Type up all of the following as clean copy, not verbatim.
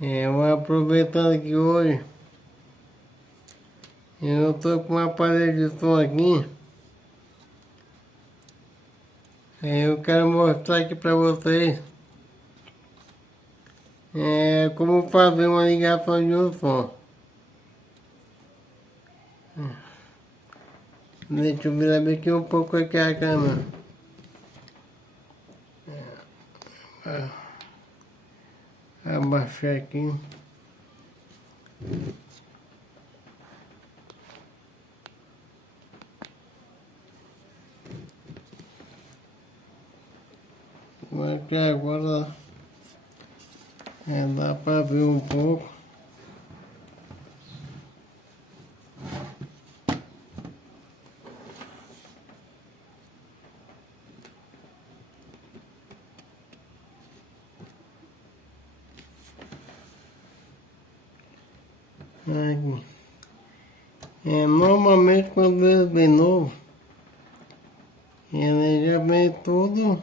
Vou aproveitando que hoje eu tô com um aparelho de som aqui. Eu quero mostrar aqui para vocês como fazer uma ligação de um som. Deixa eu virar aqui um pouco aqui a câmera. Abaixar aqui. Aqui agora dá para ver um pouco. Aqui. Normalmente quando ele vem novo, ele já vem tudo,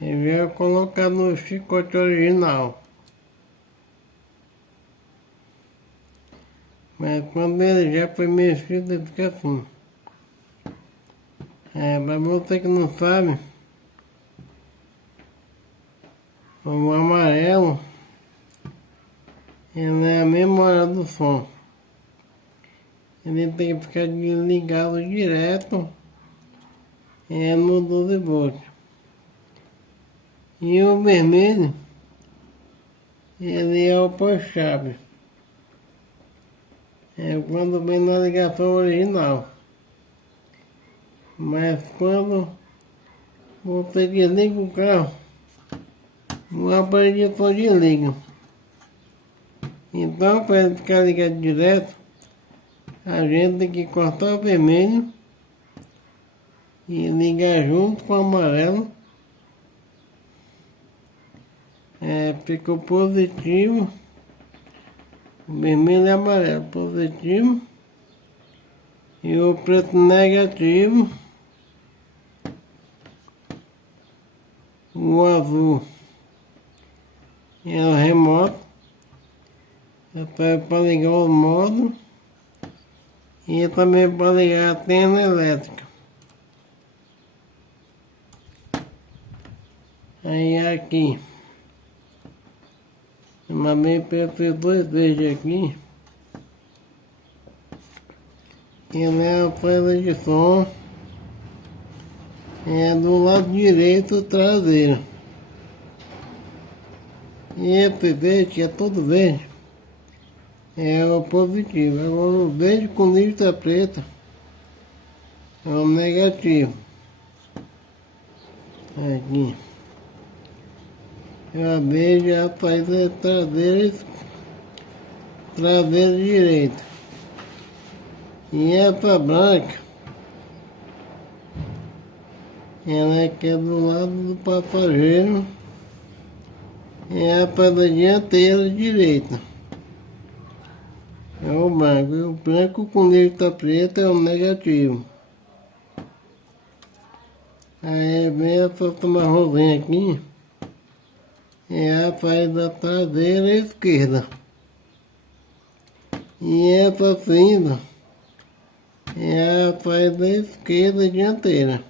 ele já é colocado no chicote original. Mas quando ele já foi mexido, ele fica assim. Para você que não sabe, o amarelo, ele é a memória do som. Ele tem que ficar ligado direto no 12 volts. E o vermelho, ele é o push-chave. Quando vem na ligação original. Mas quando você desliga o carro, o aparelho só desliga. Então, para ele ficar ligado direto, a gente tem que cortar o vermelho e ligar junto com o amarelo. Fica o positivo, o vermelho e amarelo, positivo, e o preto negativo, o azul é o remoto, para ligar o modo, e também para ligar a antena elétrica. Aí aqui, também para esses dois verdes aqui, ele é a tela de som, do lado direito traseiro. E esse verde, que é todo verde, é o positivo. Agora o verde com lista preta é o negativo. Aqui. A verde é a saída traseira direita. E essa branca, ela é que é do lado do passageiro, é a pedra dianteira direita. É o branco. E o branco com lista preta é o negativo. Aí vem essa marronzinha aqui, é a saída traseira esquerda. E essa cinza é a saída esquerda dianteira.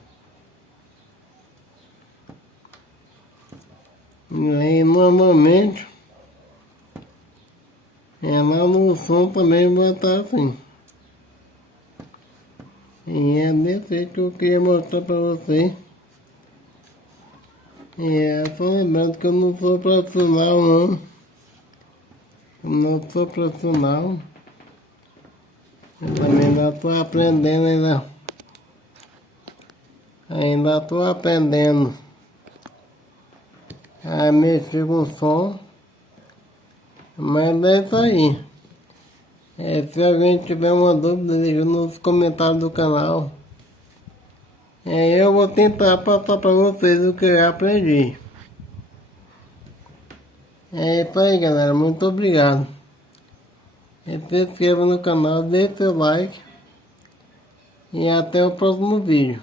E aí normalmente lá no som também vai estar assim. E é desse jeito que eu queria mostrar para vocês. Só lembrando que eu não sou profissional não. Eu não sou profissional. Eu também ainda estou aprendendo ainda. Ainda estou aprendendo a mexer com som. Mas é isso aí. Se alguém tiver uma dúvida, deixa nos comentários do canal. Eu vou tentar passar para vocês o que eu aprendi. É isso aí, galera. Muito obrigado. Se inscreva no canal, deixe seu like. E até o próximo vídeo.